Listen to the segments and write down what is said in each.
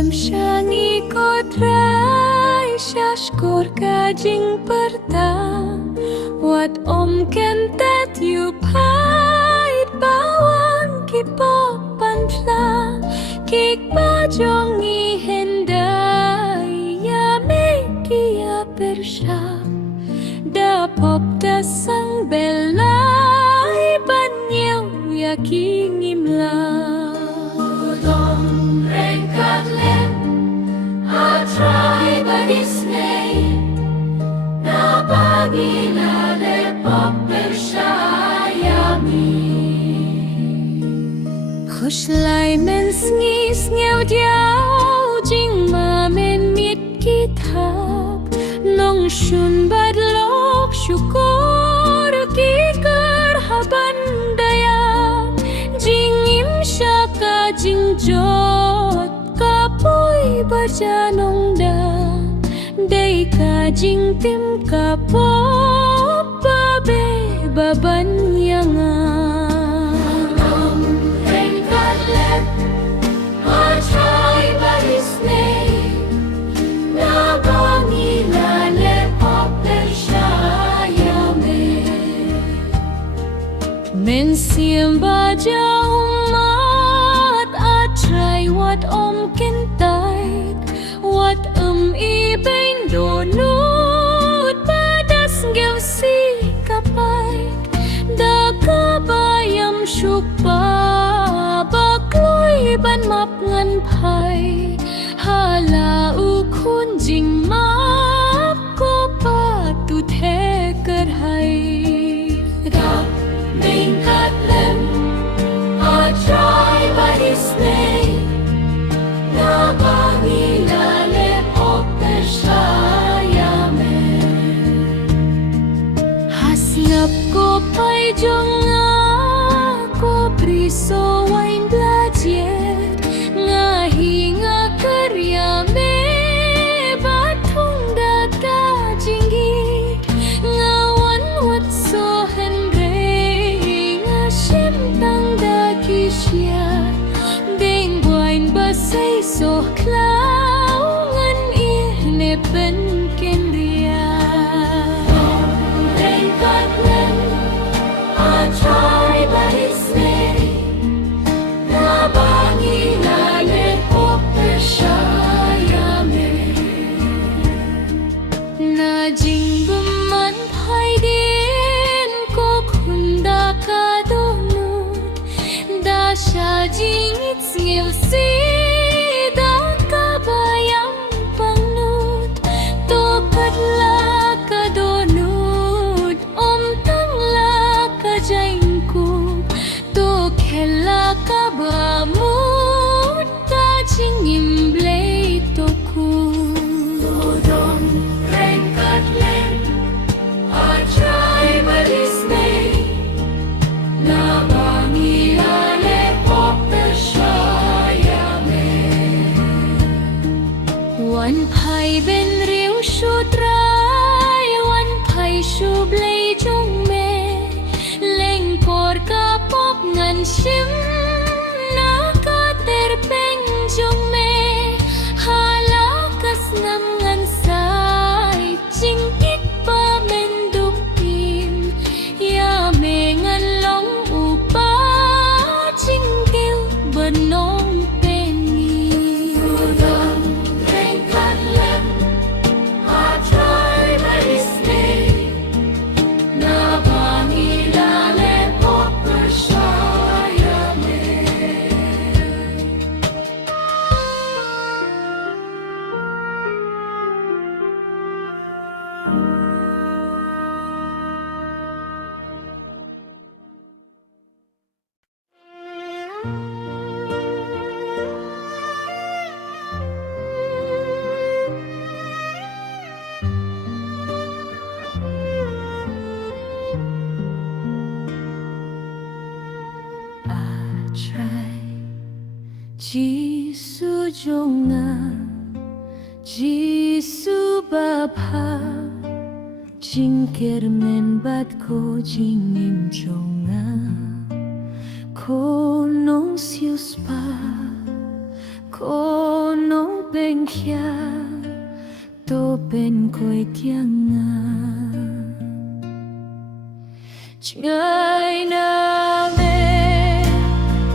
Shani ko trai shashkor ka jing perta Wat om kentet yu pait bawang ki popan tla Kik ba jongi hendai ya meki ya persha Da pop da sang belai ban nhiều ya kingim la Try but his name Na bagina le popper shayami Khush lai men ngis nghèo diao Jing ma men miết ki thap Nong shun bad lok shukor ki kar haban daya Jing im shaka jing jot Kapoi berjanong da Day ka jing tim ka po Babe baban yang Reng kat lep I try but his name Na bangi la le popper shayame Men siem ba jaung mat I try what om kentai Wat i bain do nut Padas ngel si kapai Da kabayam shukpa Bakloi ban map ngan pai Hala ukun jing map Ko pa tu the kar hai Da main kat lem I try but his name Na bagila le popper shayame Hasngap ko pa'y jonga Ko priso wain blajet Ngahi nga karyame Batung data jinggi Ngawan wat so henre Nga shimtang da kisya Ding buain basay so klau Ngan ihne pen kenria Reng kat lem I try but his name Na bangi la le popper shayame Na jing buman pai din Ko kunda ka donut Da sha jing it's ngil si Da kabayang pangnut To katla ka donut Om tangla ka jaingku To khela ka bamut Ta jingim blay to ku Dodon reng kat lem I try but his name Na bangi ale popper shayame Wan pai ben riu shu trai Wan pai shu blay jong me Leng kor ka pop ngan shim Na ka terpeng jong me Hala kas nam ngan sai Jing kit pa men duk tim Ya me ngan long upa Jing kil benong pengi Udang reng kat lem I try but his name Na bangi la le popper shayame I try Jisu jonga Jisu bapa Jingker men bat ko jingim jonga Ko nong sius pa Ko nong เป็นแค่โตเป็นคอยเที่ยงงาช่วยนาเม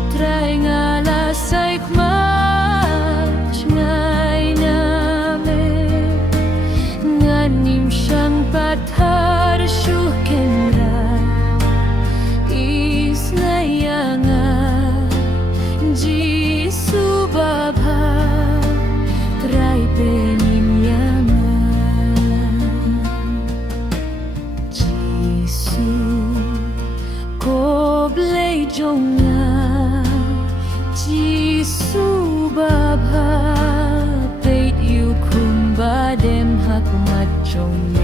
ไตรงาลาใส่ขมาช่วยนาเมงานนิมช่างปัดทาร์ชูเข็นราอีสไนยังาจีสุบาบาไตรเป็นยิมยังาจีสุโกเบลจงงาจีสุบาบาเปิดอยู่คุมบาเดมหักมัดจงเม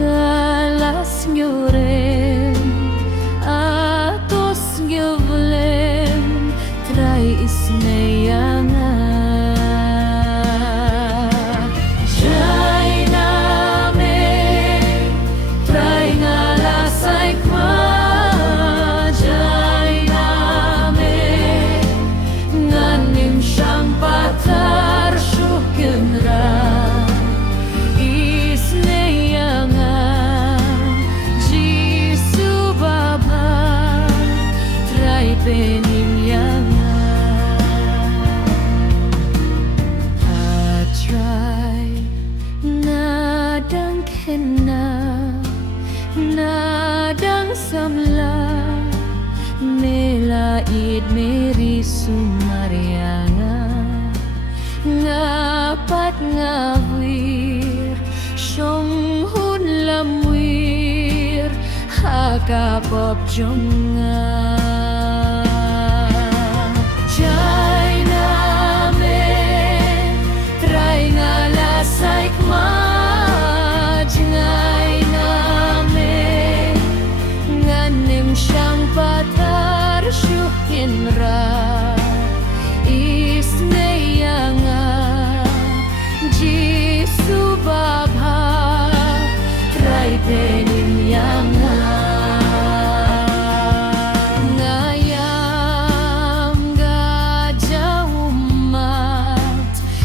งาลาสโยเรมอาโตสโยเวเลมไตรอิสเนยังาSumarianga ngapat ngawir syong hun lamwir hakapop jonga jai name trai ngala saik ma jngai name nganim syang patar syukin ra Penin yanga ngayam gajaumat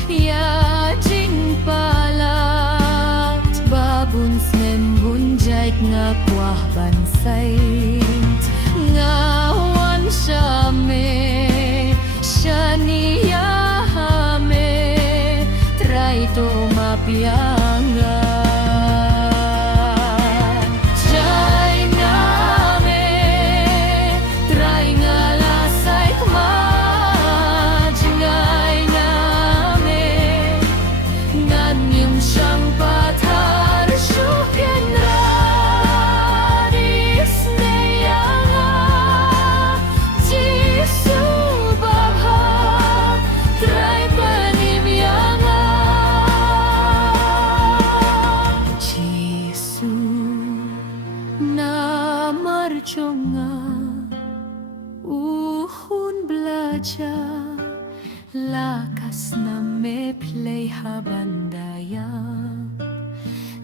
ya jing palat babun snem bunjait ngakwah bansay ngawan syame shaniya hame try to mapianga Lakas na me play habandaya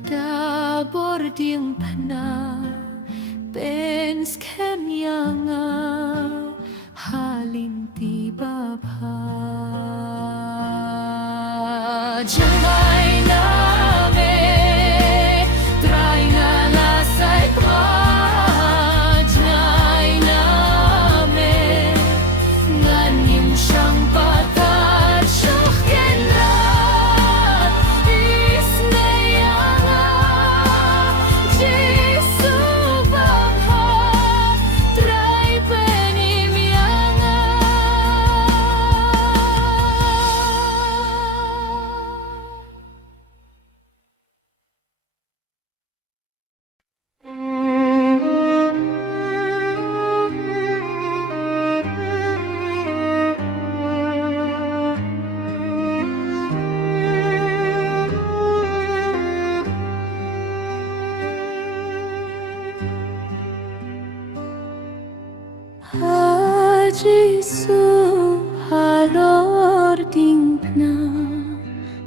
Dabor ding pana Pens kem yanga Halin tiba pa Jangay na me Try nga lasay pa Jangay na me Nganim siyang Jisu halor tingna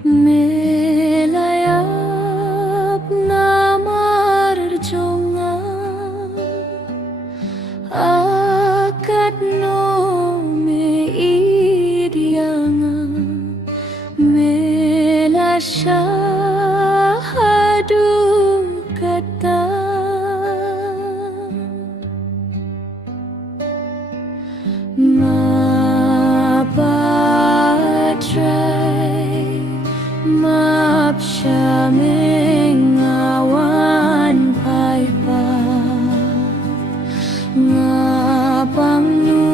melayap namar jonga akad no me idyanga Asyhadu kata Mapatray Mapsyaming awan paipa Ngapangnu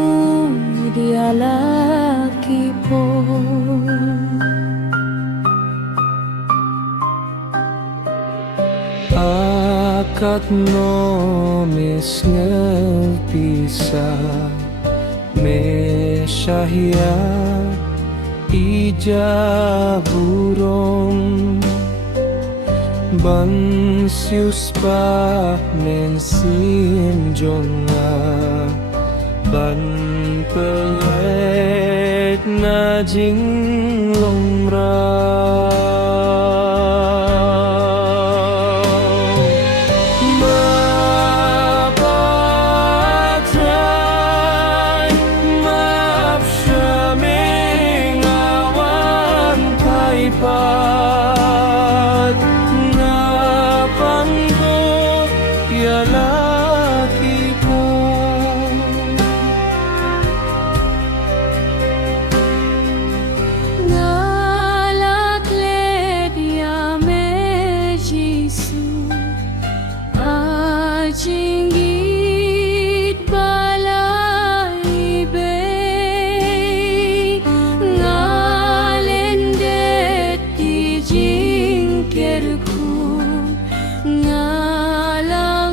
dia laki po Akat no misngel pisa Me syahia ija burung Ban sius pa mensim jonga Ban pelet na jing lomra Jinggit balai be ngalendet di jingkerku ngalangop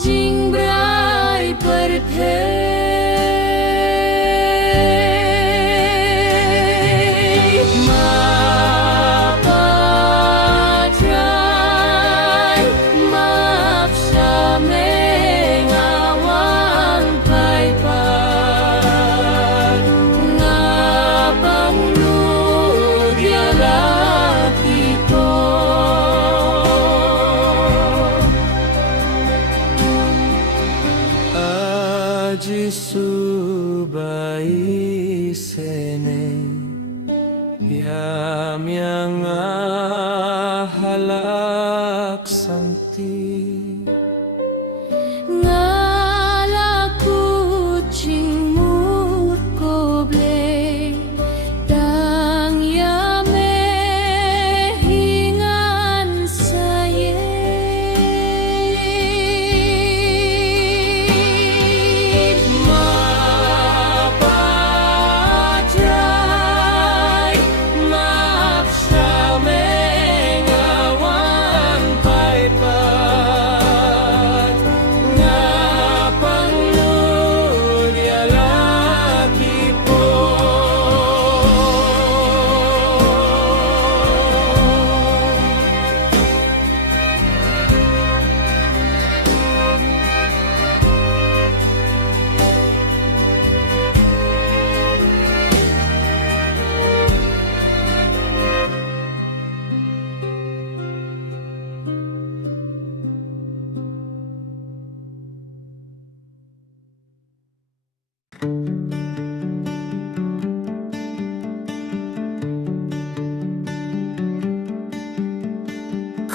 jingbrai perthe Subai sene Yam yang halak santi Ngalaku cingmut koble Tang yame hingan saye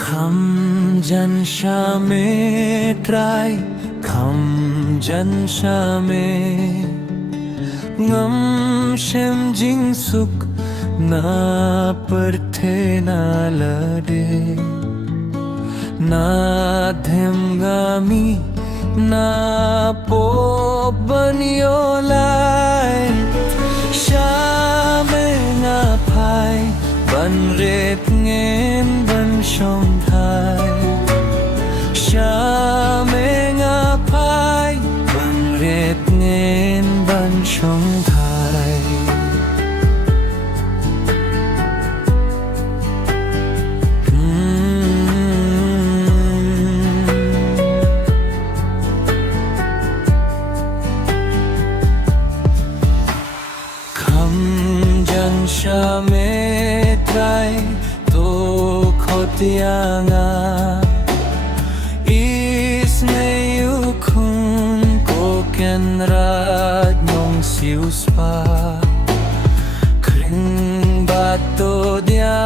Kham jan shame trai kham jan shame ngam shem jing suk na parthe na lade na them gami na po banyo lai shame na phai ban ret ngem ban shong thai shame nga phai ban ret ngem ban shong thai kham jan shame trai to khotianga isne yukhun ko ken rat nong siu spa kring bato dia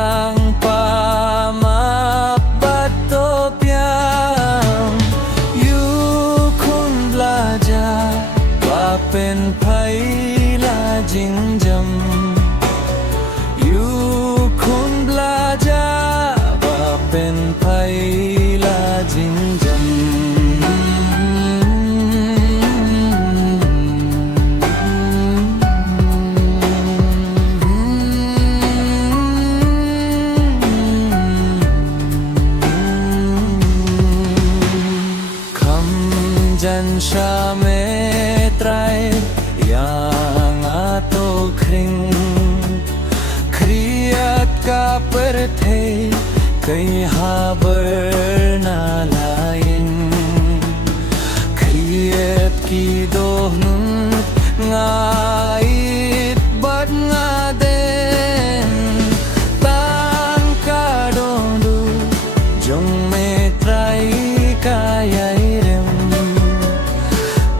kay haber na lain Kriyet kidohnun ngait bat ngaden Tang kadondu jong metrai kayai rem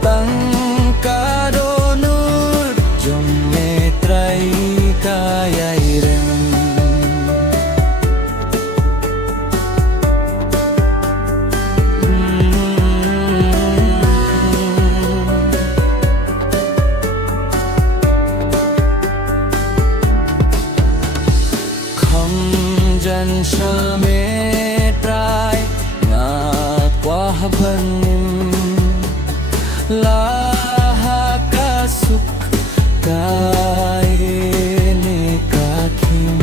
Tang kadonur jong metrai kayai rem Jan sa metrai nga kwa banim laha kasuk kaini kakim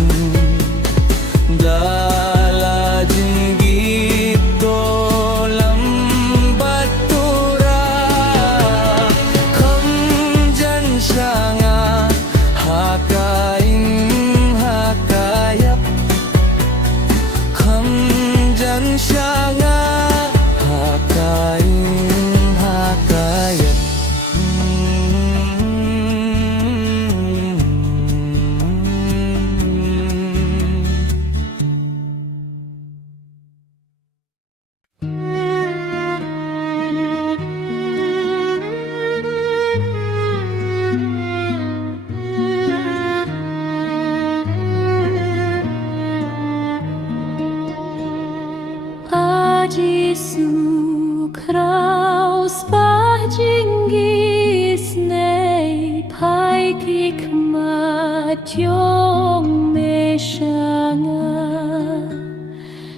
dala jinggit dolam batura kam jan sa nga hakain hakayap Jan siya nga hakain hakayat Jesu kraus pajingis nei pai kikmat yong meshanga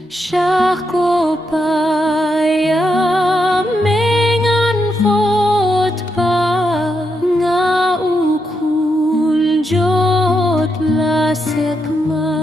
shako paya mengan fot pa nga ukul jot la sekma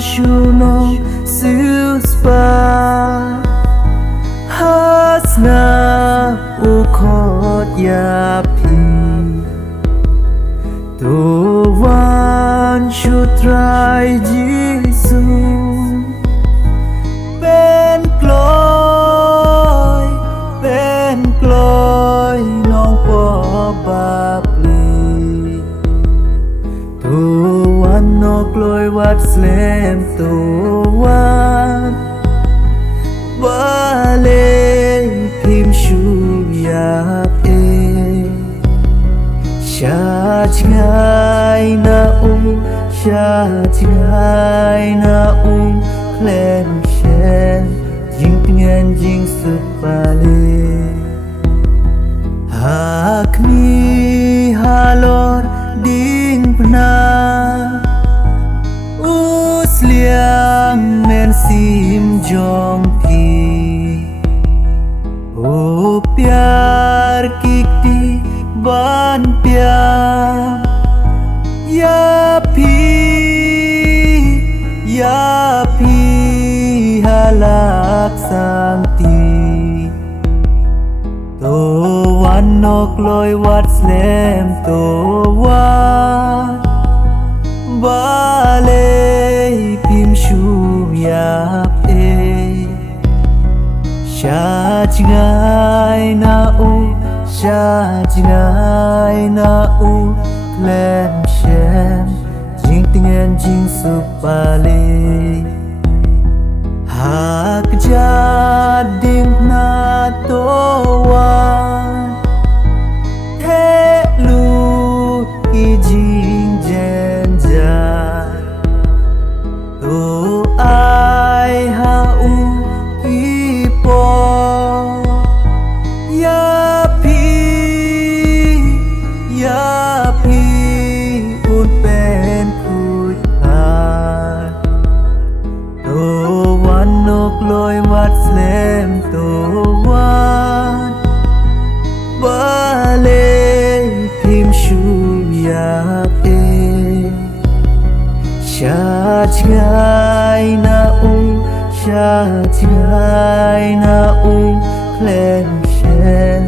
shuno silspa hasna ukhot yapi to wan shutrai jisu ben cloy nong po babli to wan no cloy wat slem to wan vale phim shu yap e shach ngai na shach ngai na klem shen jing ngan jing su pale hakmi halor ding pna usliang men sim jong pi o pyar kikti ban pyar ya pi halak santi to wan nok loi wat slem to wan vale phim shu yap e shach ngai na klem shem jing tingen jing su pale hak jading na to wan the lu ki jing jen ja to ai ha ki po ya pi un pen khuj han to wan nok loi wat slem to wan vale phim shu yap e shach ngai na klem shen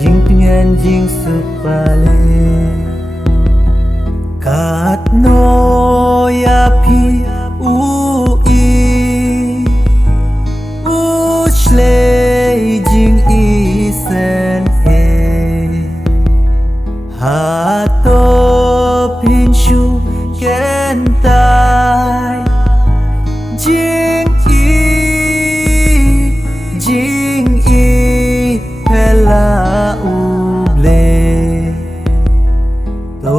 jing ngan jing su pale kat no ya pi shle jing sen he ha to pin shu ken tai jing phela uble to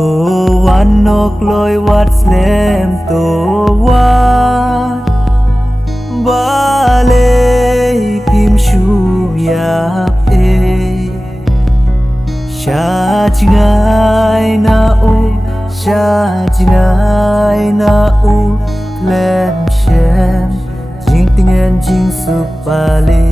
wan nok loi wat slem to wan vale phim shu yap e shach ngai na klem shem jing tingen jing su pale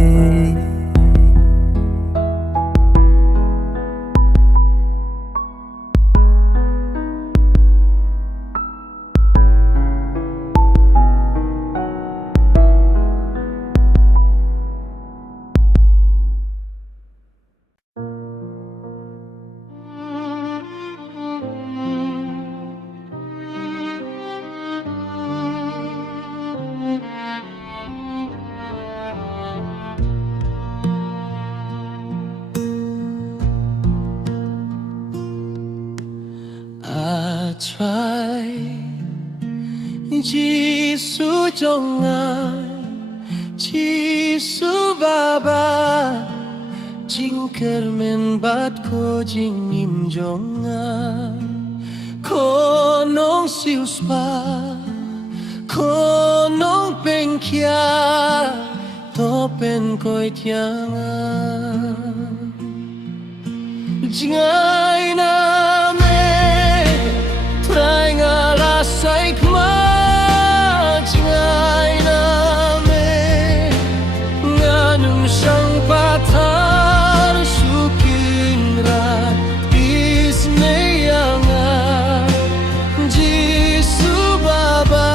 try Jisu jongan Jisu baba jingker men bat ko jing im jongan ko nong silspa ko nong pen kya to pen koi tianga jingai na trai ngala sai kma jingai na me nganum sang pathar sukin ra isne yanga jisu baba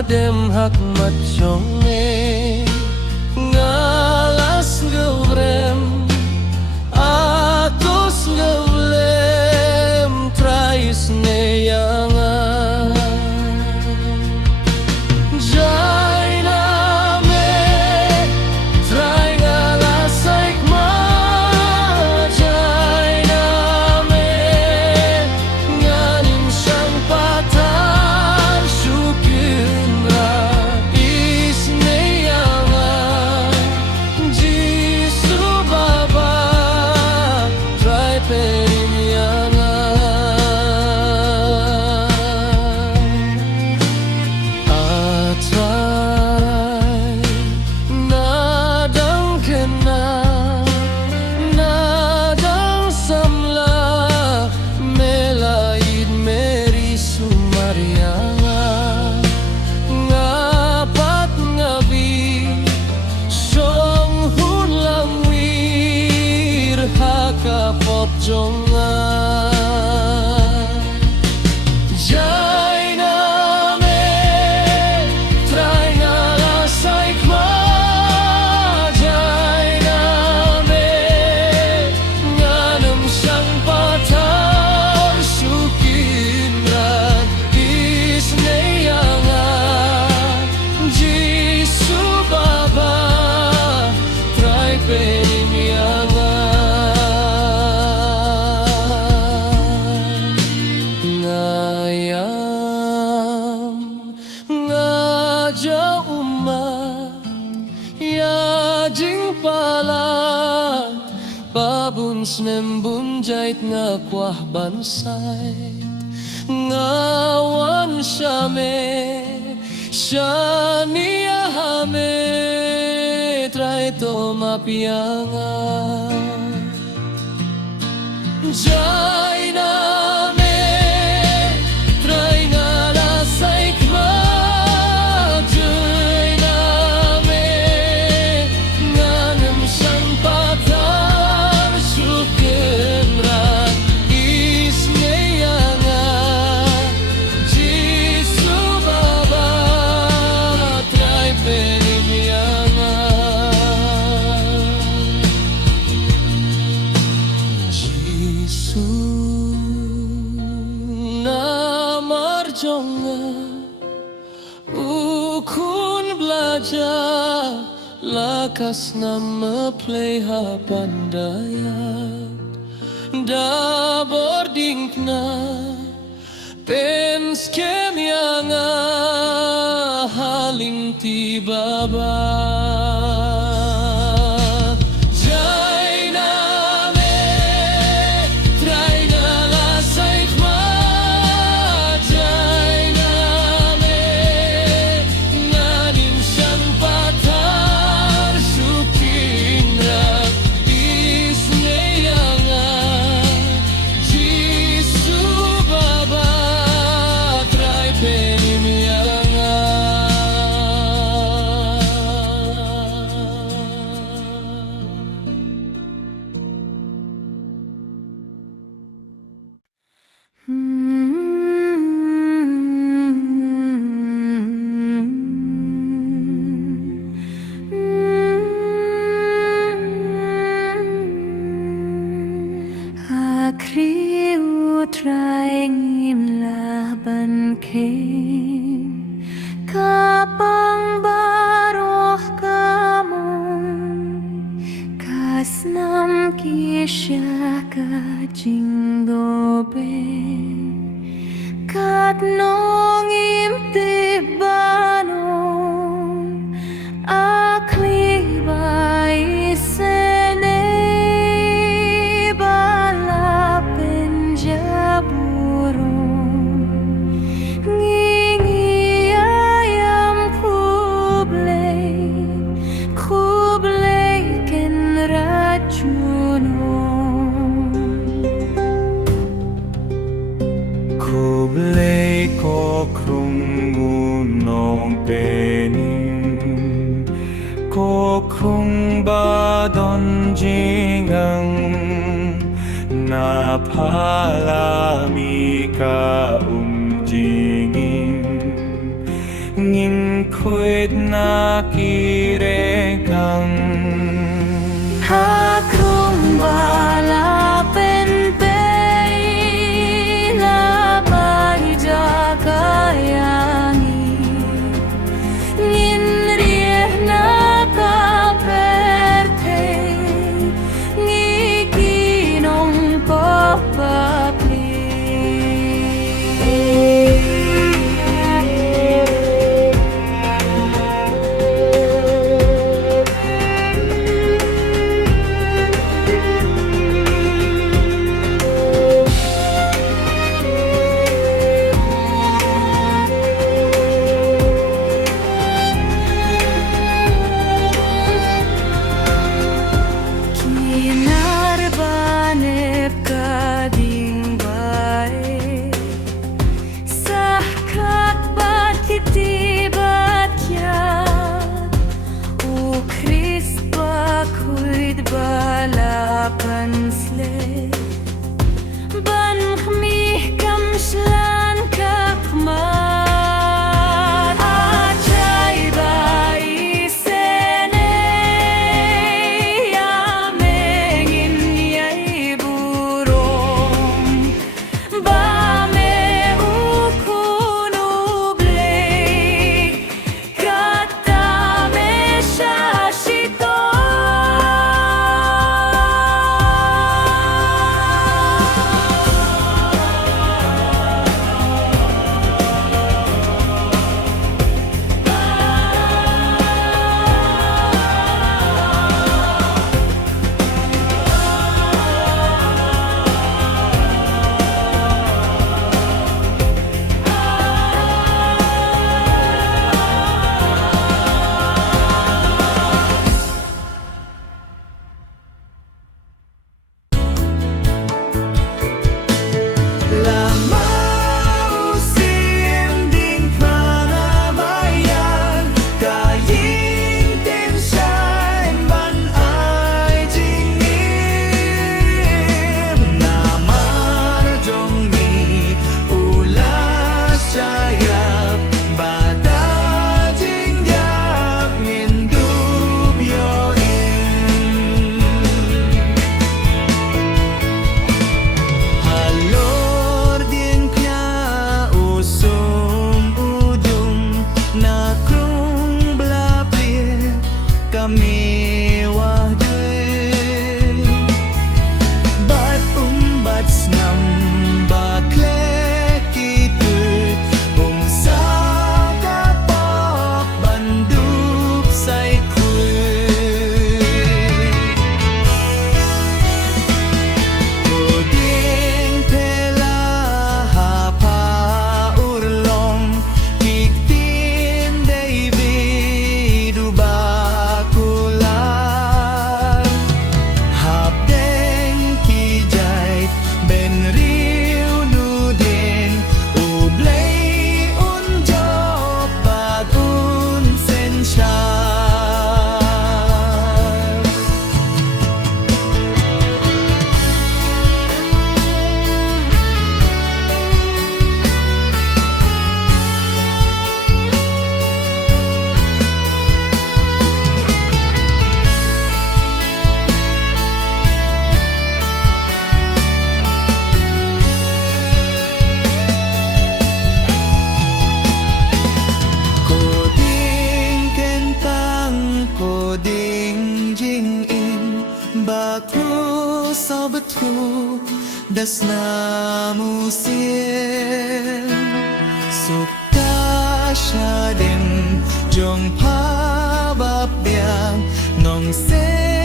dem hak mat jonge ngalas geurem atos geulem trais neyanga Snembun jait nga kuah bansay ngawan syame syania hame trai to mapianga jai name trai ngalasay kma jai name nganem sang pata ukun belajar lakas nama play pandaya da boarding na pen skem yang haling tibaba Kapang baroh kamu kasnam kisya ka jinggobe kat nong imtibano akli bai sene bala penjaburo Kublai ko krung unong pening ko krung badon jingang na palami ka jingin ngin kuit na kirekang Hakung bala penpei labai jakayangi Ngin rieh na kaperte Ngikinong popapli Kinarbanep kading bae Sahkat bat kiti bat kya O Christ bakuid balakan sle Ban khmih kamshlan kakmat Ajay bai sene Yamengin yay burong Bame ukunuble Katame shashito Lamau sim ding panabayan Kaying tin siya'y man ay jingim Namar jong mi ulas sayap Bata jing diap ngin dubyoin Halor din kya usum udum na krung blapir kami wahdui Bat umbat snam bakle kitut sa kapok bandup say Kuding pela hapa urlong Kiktin David ubakular Hapdeng kijay ben riu nudin Ublay unjok bagun sensyar Koding kentang, koding jing in Baku sobetu das namusin Sukta syadin jong pabab biang nong se